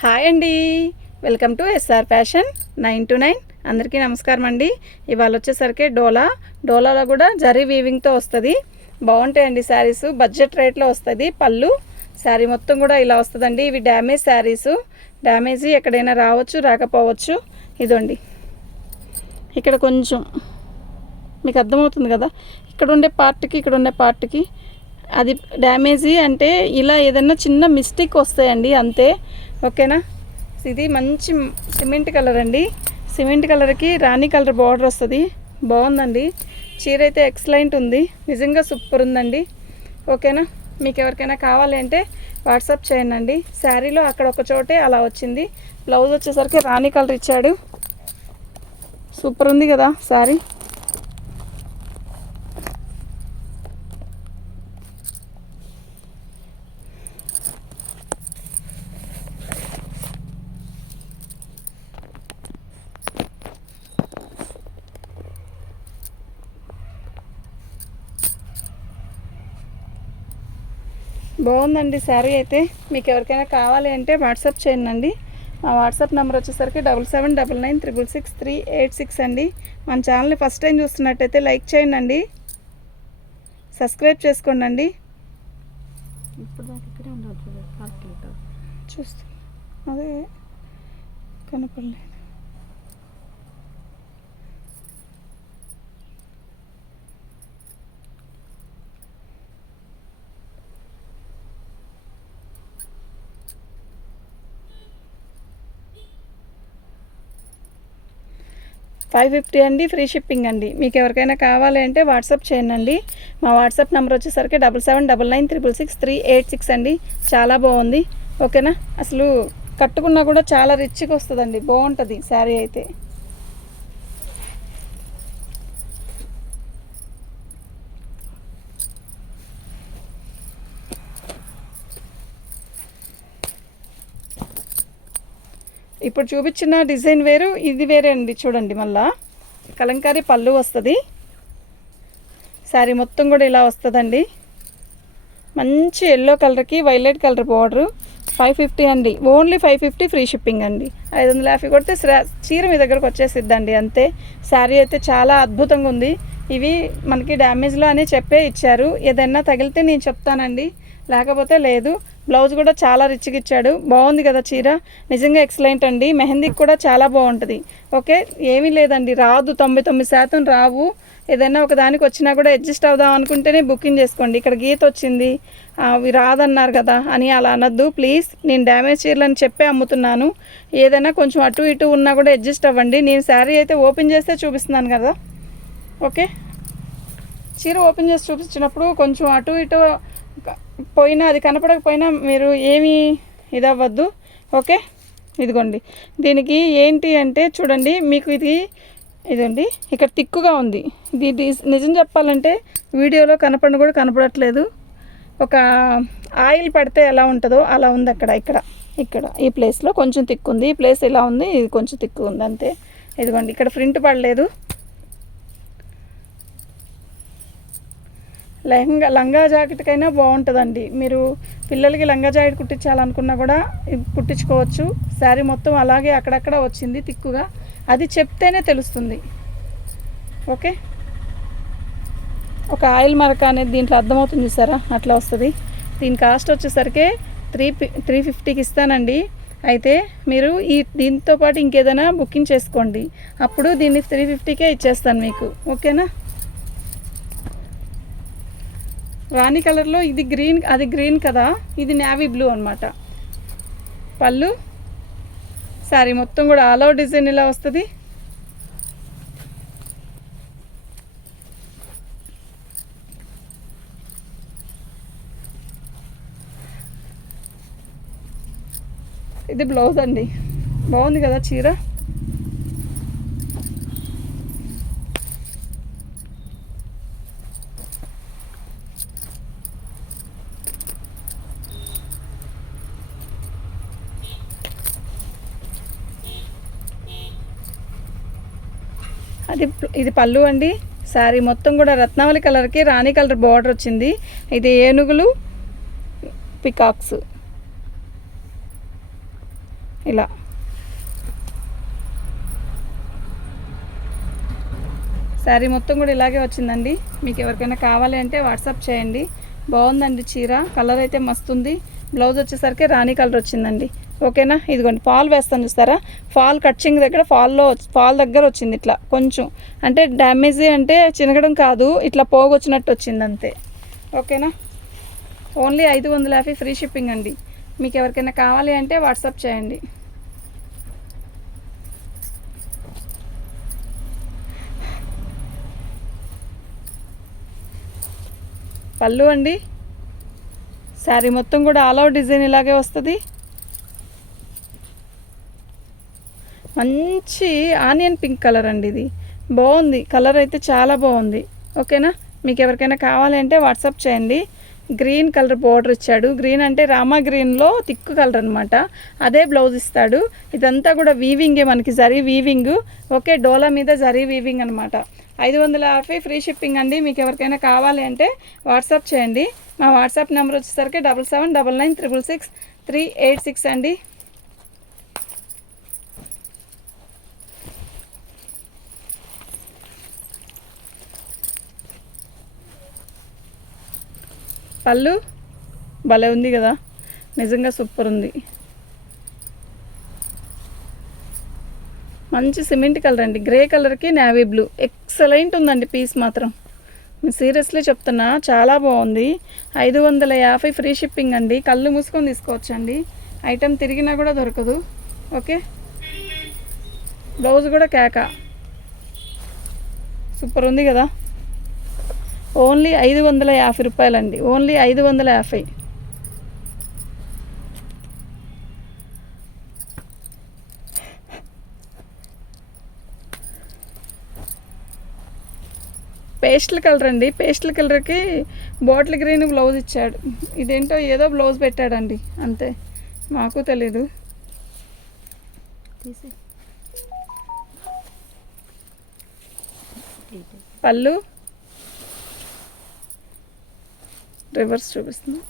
Hi అండి. Welcome to SR fashion nine two nine. అందరికీ నమస్కారం అండి. ఇవాళ వచ్చేసరికి డోలా. డోలాలో కూడా జరీ వీవింగ్తో వస్తుంది. బాగుంటాయండి శారీస్. బడ్జెట్ రేట్లో వస్తుంది పళ్ళు. శారీ మొత్తం కూడా ఇలా వస్తుందండి. ఇవి డ్యామేజ్ శారీస్. డ్యామేజ్ ఎక్కడైనా రావచ్చు రాకపోవచ్చు. ఇదండి. ఇక్కడ కొంచెం మీకు అర్థమవుతుంది కదా? ఇక్కడ ఉండే పార్ట్కి ఇక్కడ ఉండే పార్ట్కి అది డ్యామేజీ అంటే ఇలా ఏదైనా చిన్న మిస్టేక్ వస్తాయండి అంతే. ఓకేనా? ఇది మంచి సిమెంట్ కలర్ అండి. సిమెంట్ కలర్కి రాణి కలర్ బార్డర్ వస్తుంది. బాగుందండి. చీర అయితే ఎక్సలెంట్ ఉంది. నిజంగా సూపర్ ఉందండి. ఓకేనా? మీకు ఎవరికైనా కావాలి అంటే వాట్సాప్ చేయండి శారీలో అక్కడ ఒక చోటే అలా వచ్చింది. బ్లౌజ్ వచ్చేసరికి రాణి కలర్ ఇచ్చాడు. సూపర్ ఉంది కదా శారీ. బాగుందండి శారీ అయితే. మీకు ఎవరికైనా కావాలి అంటే వాట్సాప్ చేయండి మా వాట్సాప్ నెంబర్ వచ్చేసరికి double seven double nine triple six three eight six అండి. మన ఛానల్ని ఫస్ట్ టైం చూస్తున్నట్టయితే లైక్ చేయండి అండి. సబ్స్క్రైబ్ చేసుకోండి చూస్తా అదే కనపడలేదు ఫైవ్ ఫిఫ్టీ అండి ఫ్రీ షిప్పింగ్ అండి. మీకు ఎవరికైనా కావాలి అంటే వాట్సాప్ చేయండి మా వాట్సాప్ నెంబర్ వచ్చేసరికి double seven double nine triple six three eight six అండి. చాలా బాగుంది. ఓకేనా? అసలు కట్టుకున్నా కూడా చాలా రిచ్గా వస్తుందండి. బాగుంటుంది శారీ అయితే. ఇప్పుడు చూపించిన డిజైన్ వేరు ఇది వేరే అండి చూడండి మళ్ళా. కలంకారీ పళ్ళు వస్తుంది. శారీ మొత్తం కూడా ఇలా వస్తుందండి. మంచి ఎల్లో కలర్కి violet colour border five fifty అండి. Only five fifty free shipping అండి. ఐదు వందల యాభై కొడితే చీర మీ దగ్గరకు వచ్చేసిద్దండి అంతే. శారీ అయితే చాలా అద్భుతంగా ఉంది. ఇవి మనకి డ్యామేజ్లో అని చెప్పే ఇచ్చారు. ఏదైనా తగిలితే నేను చెప్తానండి. లేకపోతే లేదు. బ్లౌజ్ కూడా చాలా రిచ్గా ఇచ్చాడు. బాగుంది కదా చీర? నిజంగా ఎక్సలెంట్ అండి. మెహందీకి కూడా చాలా బాగుంటుంది. ఓకే? ఏమీ లేదండి. రాదు. తొంభై తొమ్మిది శాతం రావు. ఏదైనా ఒక దానికి వచ్చినా కూడా అడ్జస్ట్ అవుదాం అనుకుంటేనే బుకింగ్ చేసుకోండి. ఇక్కడ గీత వచ్చింది. అవి రాదన్నారు కదా అని అలా అనొద్దు. ప్లీజ్ నేను డ్యామేజ్ చీరలని చెప్పే అమ్ముతున్నాను. ఏదైనా కొంచెం అటు ఇటు ఉన్నా కూడా అడ్జస్ట్ అవ్వండి. నేను శారీ అయితే ఓపెన్ చేస్తే చూపిస్తున్నాను కదా. ఓకే? చీర ఓపెన్ చేసి చూపించినప్పుడు కొంచెం అటు ఇటు పోయినా అది కనపడకపోయినా మీరు ఏమీ ఇదవ్వద్దు ఓకే? ఇదిగోండి. దీనికి ఏంటి అంటే చూడండి మీకు ఇది ఇదండి ఇక్కడ తిక్కుగా ఉంది. ఇది నిజం చెప్పాలంటే వీడియోలో కనపడిన కూడా కనపడట్లేదు. ఒక ఆయిల్ పడితే ఎలా ఉంటుందో అలా ఉంది అక్కడ ఇక్కడ ఇక్కడ. ఈ ప్లేస్లో కొంచెం తిక్కు ఉంది ఈ ప్లేస్ ఇలా ఉంది ఇది కొంచెం తిక్కు ఉంది అంతే. ఇదిగోండి ఇక్కడ ప్రింట్ పడలేదు. లెహంగా లంగా జాకెట్కైనా బాగుంటుందండి. మీరు పిల్లలకి లంగా జాకెట్ కుట్టించాలనుకున్నా కూడా కుట్టించుకోవచ్చు. శారీ మొత్తం అలాగే అక్కడక్కడ వచ్చింది తిక్కుగా. అది చెప్తేనే తెలుస్తుంది. ఓకే? ఒక ఆయిల్ మరక అనేది దీంట్లో అర్థమవుతుంది సారా అట్లా వస్తుంది. దీని కాస్ట్ వచ్చేసరికి త్రీ త్రీ ఫిఫ్టీకి ఇస్తానండి. అయితే మీరు ఈ దీంతో పాటు ఇంకేదైనా బుకింగ్ చేసుకోండి. అప్పుడు దీన్ని త్రీ ఫిఫ్టీకే ఇచ్చేస్తాను మీకు. ఓకేనా? రాణి కలర్లో ఇది గ్రీన్ అది గ్రీన్ కదా? ఇది నావీ బ్లూ అనమాట పళ్ళు? సారీ మొత్తం కూడా ఆల్ అవుట్ డిజైన్ ఇలా వస్తుంది? ఇది బ్లౌజ్ అండి. బాగుంది కదా చీర? అది ఇది పళ్ళు అండి. శారీ మొత్తం కూడా రత్నావళి కలర్కి రాణి కలర్ బార్డర్ వచ్చింది. ఇది ఏనుగులు పికాక్స్. ఇలా. శారీ మొత్తం కూడా ఇలాగే వచ్చిందండి. మీకు ఎవరికైనా కావాలి అంటే వాట్సాప్ చేయండి. బాగుందండి చీర కలర్ అయితే మస్తుంది. బ్లౌజ్ వచ్చేసరికి రాణి కలర్ వచ్చిందండి. ఓకేనా? ఇదిగోండి ఫాల్ వేస్తాను చూస్తారా? ఫాల్ కట్చింగ్ దగ్గర ఫాల్లో ఫాల్ దగ్గర వచ్చింది ఇట్లా కొంచెం. అంటే డ్యామేజ్ అంటే చినగడం కాదు ఇట్లా పోగొచ్చినట్టు వచ్చింది అంతే. ఓకేనా? ఓన్లీ ఐదు వందల యాభై ఫ్రీ షిప్పింగ్ అండి. మీకు ఎవరికైనా కావాలి అంటే వాట్సాప్ చేయండి. పళ్ళు అండి. శారీ మొత్తం కూడా ఆల్ అవుట్ డిజైన్ ఇలాగే వస్తుంది. మంచి ఆనియన్ పింక్ కలర్ అండి ఇది. బాగుంది. కలర్ అయితే చాలా బాగుంది. ఓకేనా? మీకు ఎవరికైనా కావాలి అంటే వాట్సాప్ చేయండి. గ్రీన్ కలర్ బార్డర్ ఇచ్చాడు. గ్రీన్ అంటే రామా గ్రీన్లో తిక్కు కలర్ అనమాట అదే బ్లౌజ్ ఇస్తాడు. ఇదంతా కూడా వీవింగే మనకి. జరీ వీవింగ్ ఓకే డోలా మీద జరీ వీవింగ్ అనమాట ఐదు వందల యాభై ఫ్రీ షిప్పింగ్ అండి. మీకు ఎవరికైనా కావాలి అంటే వాట్సాప్ చేయండి. మా వాట్సాప్ నెంబర్ వచ్చేసరికి double seven double nine triple six three eight six అండి. పళ్ళు భలే ఉంది కదా. నిజంగా సూపర్ ఉంది. మంచి సిమెంట్ కలర్ అండి. గ్రే కలర్కి నావీ బ్లూ ఎక్సలెంట్ ఉందండి పీస్ మాత్రం. సీరియస్లీ చెప్తున్నా చాలా బాగుంది. ఐదు వందల యాభై ఫ్రీ షిప్పింగ్ అండి. కళ్ళు మూసుకొని తీసుకోవచ్చండి. ఐటెం తిరిగినా కూడా దొరకదు. ఓకే? బ్లౌజ్ కూడా కేక. సూపర్ ఉంది కదా. ఓన్లీ ఐదు వందల యాభై రూపాయలండి. ఓన్లీ ఐదు వందల యాభై. పేస్టల్ కలర్ అండి. పేస్టల్ కలర్కి బాటిల్ గ్రీన్ బ్లౌజ్ ఇచ్చాడు. ఇదేంటో ఏదో బ్లౌజ్ పెట్టాడండి. అంతే. మాకు తెలీదు. పళ్ళు? రివర్స్ చూపిస్తుంది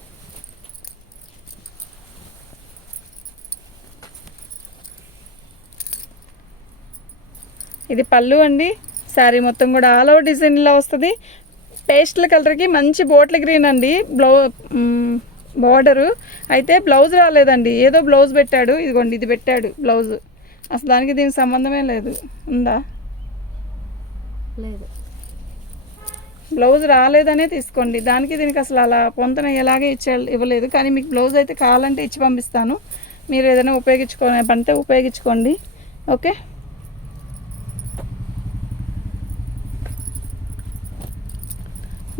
ఇది పళ్ళు అండి. శారీ మొత్తం కూడా ఆల్ ఓవర్ డిజైన్లో వస్తుంది. పేస్టల్ కలర్కి మంచి బోట్ల గ్రీన్ అండి. బ్లౌ బార్డరు. అయితే బ్లౌజ్ రాలేదండి. ఏదో బ్లౌజ్ పెట్టాడు. ఇదిగోండి ఇది పెట్టాడు బ్లౌజ్. అసలు దానికి దీనికి సంబంధమే లేదు. ఉందా? లేదు. బ్లౌజ్ రాలేదనే తీసుకోండి. దానికి దీనికి అసలు అలా పొంతన ఎలాగే ఇచ్చే ఇవ్వలేదు. కానీ మీకు బ్లౌజ్ అయితే కావాలంటే ఇచ్చి పంపిస్తాను. మీరు ఏదైనా ఉపయోగించుకోనే పంటే ఉపయోగించుకోండి. ఓకే?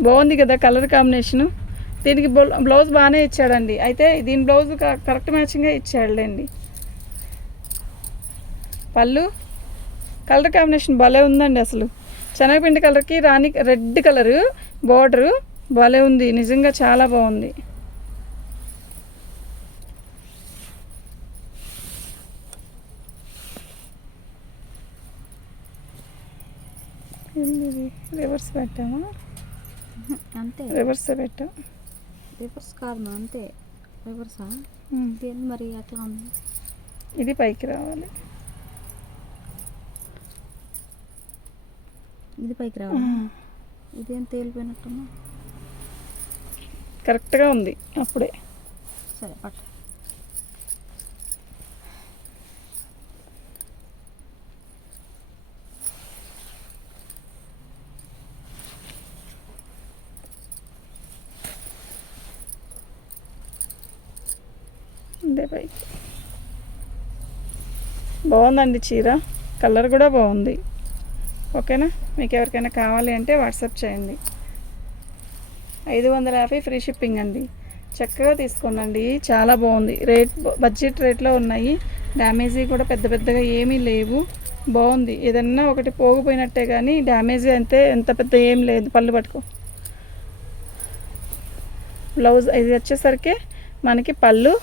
బాగుంది కదా కలర్ కాంబినేషను. దీనికి బ్లౌజ్ బాగానే ఇచ్చాడండి. అయితే దీని బ్లౌజ్ క- కరెక్ట్ మ్యాచింగ్గా ఇచ్చాడులేండి. పళ్ళు? కలర్ కాంబినేషన్ భలే ఉందండి అసలు. శనగపిండి కలర్కి రాణి రెడ్ కలరు బార్డరు భలే ఉంది నిజంగా చాలా బాగుంది. రివర్స్ పెట్టామా? అంతే. రివర్స్ పెట్టాం. రివర్స్ కాదు అంతే. రివర్సా? మరి అట్లా ఉంది? ఇది పైకి రావాలి. ఇది పైకి రావాలి. ఇదేం తేలిపోయినట్టున్నా? కరెక్ట్గా ఉంది అప్పుడే. సరే పట్టు. అంతే పైకి. బాగుందండి చీర. కలర్ కూడా బాగుంది. ఓకేనా? మీకు ఎవరికైనా కావాలి అంటే వాట్సాప్ చేయండి. ఐదు వందల యాభై ఫ్రీ షిప్పింగ్ అండి. చక్కగా తీసుకోండి చాలా బాగుంది. రేట్ బడ్జెట్ రేట్లో ఉన్నాయి. డ్యామేజీ కూడా పెద్ద పెద్దగా ఏమీ లేవు. బాగుంది. ఏదన్నా ఒకటి పోగిపోయినట్టే కానీ డ్యామేజ్ అంతే ఎంత పెద్ద ఏం లేదు. పళ్ళు పట్టుకో. బ్లౌజ్ ఇది వచ్చేసరికి మనకి పళ్ళు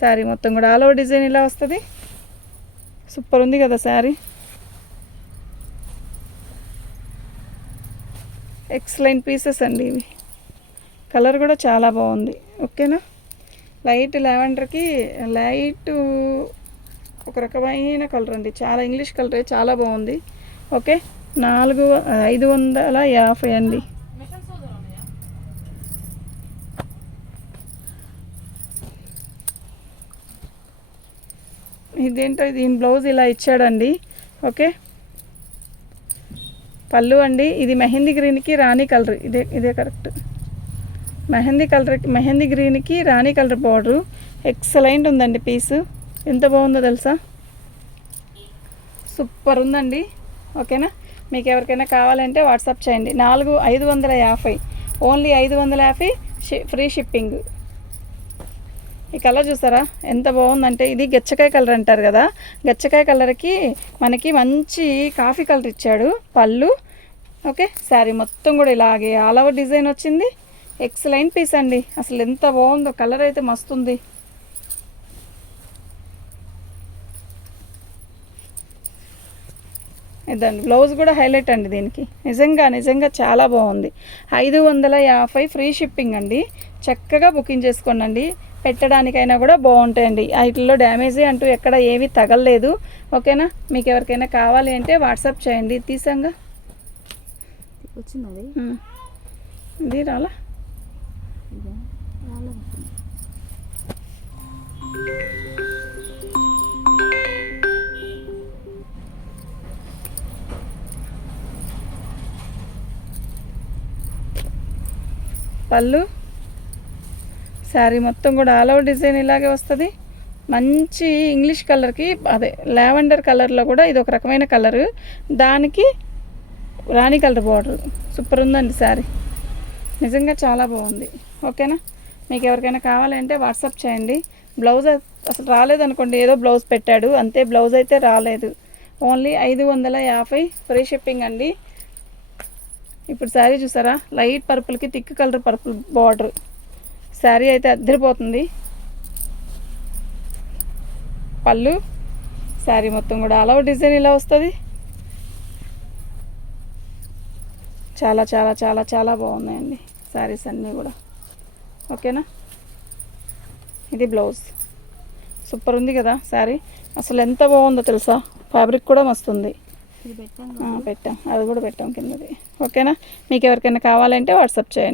శారీ మొత్తం కూడా. ఆల్ ఓవర్ డిజైన్ ఇలా వస్తుంది. సూపర్ ఉంది కదా శారీ. ఎక్సలెంట్ పీసెస్ అండి ఇవి. కలర్ కూడా చాలా బాగుంది. ఓకేనా లైట్ లెవెండర్కి లైట్ ఒక రకమైన కలర్ అండి. చాలా ఇంగ్లీష్ కలరే చాలా బాగుంది. ఓకే నాలుగు ఐదు వందల యాభై అండి. ఇదేంటో దీని బ్లౌజ్ ఇలా ఇచ్చాడండి. ఓకే పళ్ళు అండి. ఇది మెహందీ గ్రీన్కి రాణి కలర్ ఇదే ఇదే కరెక్ట్ మెహందీ కలర్ మెహందీ గ్రీన్కి రాణి కలర్ బార్డరు ఎక్సలెంట్ ఉందండి పీసు ఎంత బాగుందో తెలుసా? సూపర్ ఉందండి. ఓకేనా మీకు ఎవరికైనా కావాలంటే వాట్సాప్ చేయండి. నాలుగు ఐదు వందల యాభై. ఓన్లీ ఐదు వందల యాభై షి- ఫ్రీ షిప్పింగ్ ఈ కలర్ చూసారా? ఎంత బాగుందంటే ఇది గచ్చకాయ కలర్ అంటారు కదా. గచ్చకాయ కలర్కి మనకి మంచి కాఫీ కలర్ ఇచ్చాడు పళ్ళు. ఓకే శారీ మొత్తం కూడా ఇలాగే ఆల్ ఓవర్ డిజైన్ వచ్చింది. ఎక్సలెంట్ పీస్ అండి. అసలు ఎంత బాగుందో కలర్ అయితే మస్తుంది దాని బ్లౌజ్ కూడా హైలైట్ అండి దీనికి. నిజంగా నిజంగా చాలా బాగుంది. ఐదు వందల యాభై ఫ్రీ షిప్పింగ్ అండి. చక్కగా బుకింగ్ చేసుకోనండి. పెట్టడానికైనా కూడా బాగుంటాయండి. వాటిల్లో డ్యామేజ్ అంటూ ఎక్కడ ఏమీ తగలలేదు. ఓకేనా? మీకు ఎవరికైనా కావాలి అంటే వాట్సాప్ చేయండి. తీసంగా? వచ్చింది. ఇది రాలా? పళ్ళు? శారీ మొత్తం కూడా ఆల్ ఓవర్ డిజైన్ ఇలాగే వస్తుంది. మంచి ఇంగ్లీష్ కలర్కి అదే లావెండర్ కలర్లో కూడా ఇది ఒక రకమైన కలరు. దానికి రాణి కలర్ బార్డర్. సూపర్ ఉందండి శారీ. నిజంగా చాలా బాగుంది. ఓకేనా? మీకు ఎవరికైనా కావాలంటే వాట్సాప్ చేయండి. బ్లౌజ్ అసలు రాలేదనుకోండి ఏదో బ్లౌజ్ పెట్టాడు. అంతే బ్లౌజ్ అయితే రాలేదు. ఓన్లీ ఐదు వందల యాభై ఫ్రీ షిప్పింగ్ అండి. ఇప్పుడు శారీ చూసారా? Light పర్పుల్కి thick colour purple border. Sari అయితే అద్దరిపోతుంది. పళ్ళు శారీ మొత్తం కూడా అలవ డిజైన్ ఇలా వస్తుంది. చాలా చాలా చాలా చాలా బాగున్నాయండి శారీస్ అన్నీ కూడా. ఓకేనా? ఇది బ్లౌజ్. సూపర్ ఉంది కదా శారీ. అసలు ఎంత బాగుందో తెలుసా? ఫ్యాబ్రిక్ కూడా పెట్టాను ఆ, పెట్టాం. అది కూడా పెట్టాం కిందది. ఓకేనా? మీకు ఎవరికైనా కావాలంటే వాట్సాప్ చేయండి.